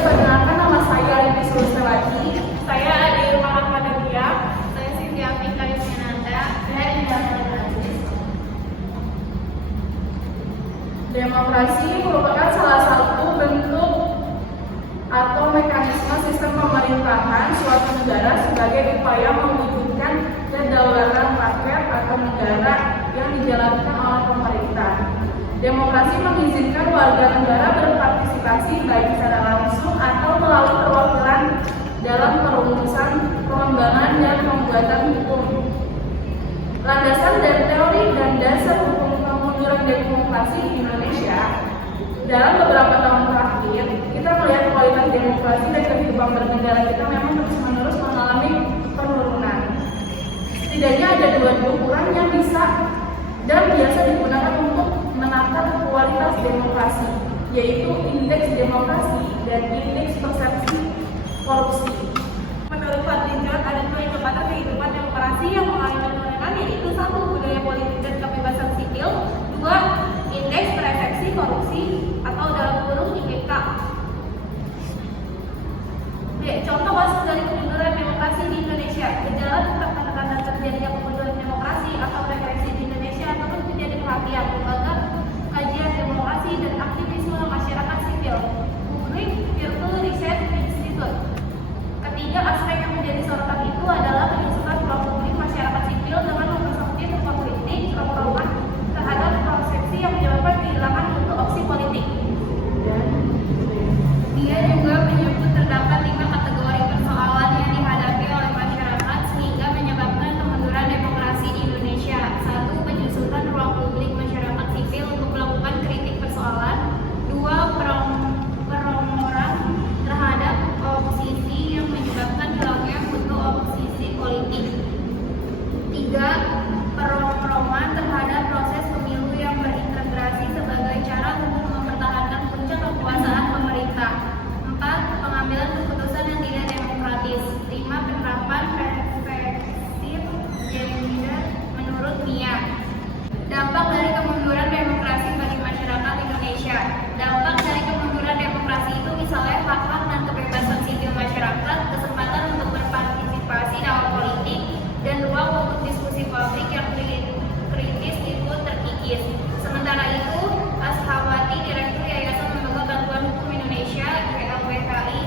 perkenalkan nama saya Rini Sulstawati. Saya Adi Rahmanadia. Saya Siti Afika Yusyananda. Saya Indah Aziz. Demokrasi merupakan salah satu bentuk atau mekanisme sistem pemerintahan suatu negara sebagai upaya mewujudkan kedaulatan rakyat atau negara yang dijalankan oleh pemerintah. Demokrasi mengizinkan warga negara berpartisipasi baik secara langsung atau melalui perwakilan dalam perumusan, pengembangan, dan pembuatan hukum. Landasan dan teori dan dasar hukum kemunduran demokrasi di Indonesia dalam beberapa tahun terakhir, kita melihat kualitas demokrasi dan kehidupan bernegara kita memang terus-menerus mengalami penurunan. Setidaknya ada dua ukuran yang bisa dan biasa digunakan untuk menakar kualitas demokrasi, yaitu indeks demokrasi dan indeks persepsi korupsi. Menurut Fadlizon, ada dua indikator kehidupan demokrasi yang mengalami penurunan, yaitu satu, budaya politik dan kebebasan sipil, dua, indeks persepsi korupsi atau dalam kurung IPK. Contoh kasus dari kemunduran demokrasi di Indonesia. Gejala tentang tanda-tanda terjadinya kemunduran demokrasi atau regresi di Indonesia terus menjadi perhatian lembaga kajian demokrasi dan aktivisme masyarakat sipil, Public Virtual Research Institute. Ketiga aspek yang menjadi sorotan itu adalah penyusunan ruang publik masyarakat sipil dengan mempersempit ruang politik, ruang terhadap persepsi yang menyebabkan kehilangan untuk opsi politik. Dia juga menyebut terdapat 5 kategori persoalan yang dihadapi oleh masyarakat sehingga menyebabkan kemunduran demokrasi di Indonesia. 1. Penyusunan ruang publik masyarakat sipil untuk melakukan kritik persoalan. 2. Perongoran terhadap oposisi yang menyebabkan hilangnya untuk oposisi politik. 3. Perongrongan terhadap proses pemilu yang berintegrasi sebagai cara untuk mempertahankan puncak kekuasaan pemerintah. 4. Pengambilan keputusan yang tidak demokratis. 5. Penerapan perspektif gender menurut Mia. Dampak dari kemunduran demokrasi bagi masyarakat Indonesia. Dampak dari kemunduran demokrasi itu misalnya hak-hak dan kebebasan sipil masyarakat, kesempatan untuk berpartisipasi dalam politik, dan ruang untuk diskusi publik yang kritis itu terkikis. Sementara itu, Ashabati, Direktur Yayasan Lembaga Bantuan Hukum Indonesia (YLBHI),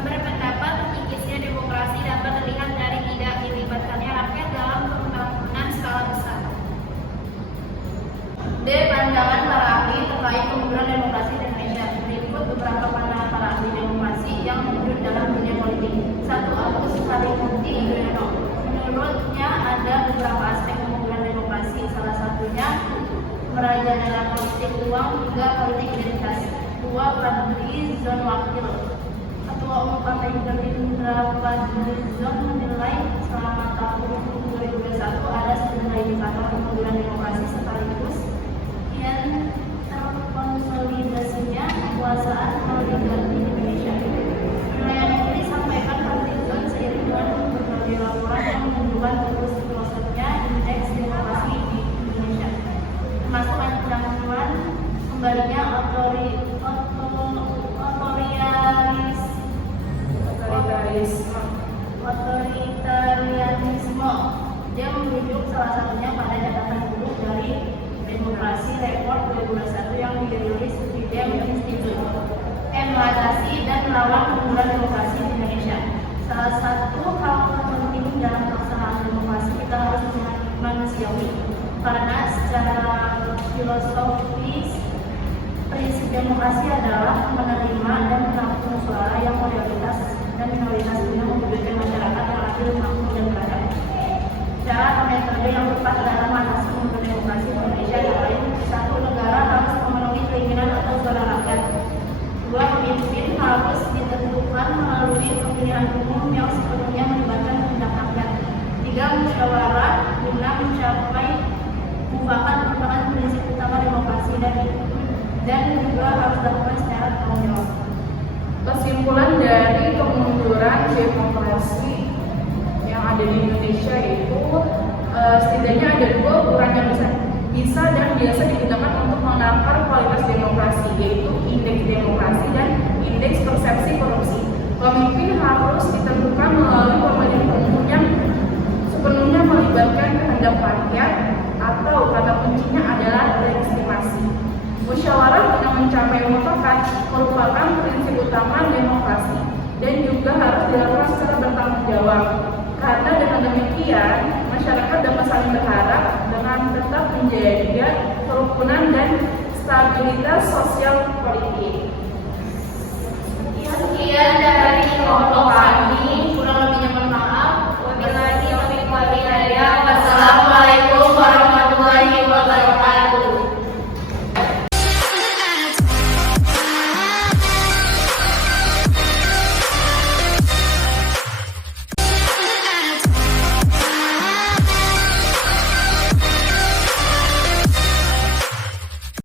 berpendapat terkikisnya demokrasi dapat terlihat dari tidak dilibatkannya rakyat dalam pembangunan skala besar. D. Pandangan para ahli terkait kemunduran demokrasi di Indonesia. Berikut beberapa pandangan para ahli demokrasi yang terjun dalam dunia politik. 1. Agus Harimurti Yudhoyono. Menurutnya ada beberapa aspek kemunduran demokrasi, salah satunya merajalela politik uang hingga politik identitas. 2. Fadlizon Wakil. Ketua Umum Partai Gerindra Fadlizon menilai selama tahun 2021 ada sejumlah indikator kemunduran demokrasi sekaligus yang terkonsolidasinya kekuasaan oligarki di Indonesia. Penilaian ini disampaikan Fadlizon seiring dengan berbagai laporan yang menunjukkan terus merosotnya indeks demokrasi di Indonesia, termasuk ancaman kembalinya otoritarianisme. Dia merujuk salah satunya pada catatan buruk dari Demokrasi Report 2021 yang dirilis Freedom Institute. Mengatasi dan melawan kemunduran demokrasi di Indonesia. Salah satu hal terpenting dalam pelaksanaan demokrasi kita harus manusiawi, karena secara filosofis prinsip demokrasi adalah menerima dan menampung suara yang mayoritas dan minoritas guna mewujudkan masyarakat yang adil, makmur, dan beradab. Cara metode yang tepat dalam mengatasi kemunduran demokrasi di Indonesia adalah: 1. Negara harus memenuhi keinginan atau suara rakyat. 2. Pemimpin harus ditentukan melalui pemilihan umum yang sepenuhnya melibatkan kehendak rakyat. 3. Musyawarah guna mencapai mufakat merupakan prinsip utama demokrasi dan juga harus dilakukan secara bertanggung jawab. Kesimpulan dari kemunduran demokrasi yang ada di Indonesia itu setidaknya ada dua ukuran yang bisa dan biasa digunakan untuk menakar kualitas demokrasi, yaitu indeks demokrasi dan indeks persepsi persepsi korupsi. Pemimpin harus ditentukan melalui pemilihan umum yang sepenuhnya melibatkan kehendak rakyat atau kata kuncinya adalah legitimasi. Musyawarah guna mencapai mufakat merupakan prinsip utama demokrasi dan juga harus dilakukan secara bertanggung jawab. Karena dengan demikian, masyarakat dapat saling berharap dengan tetap menjaga kerukunan dan stabilitas sosial politik.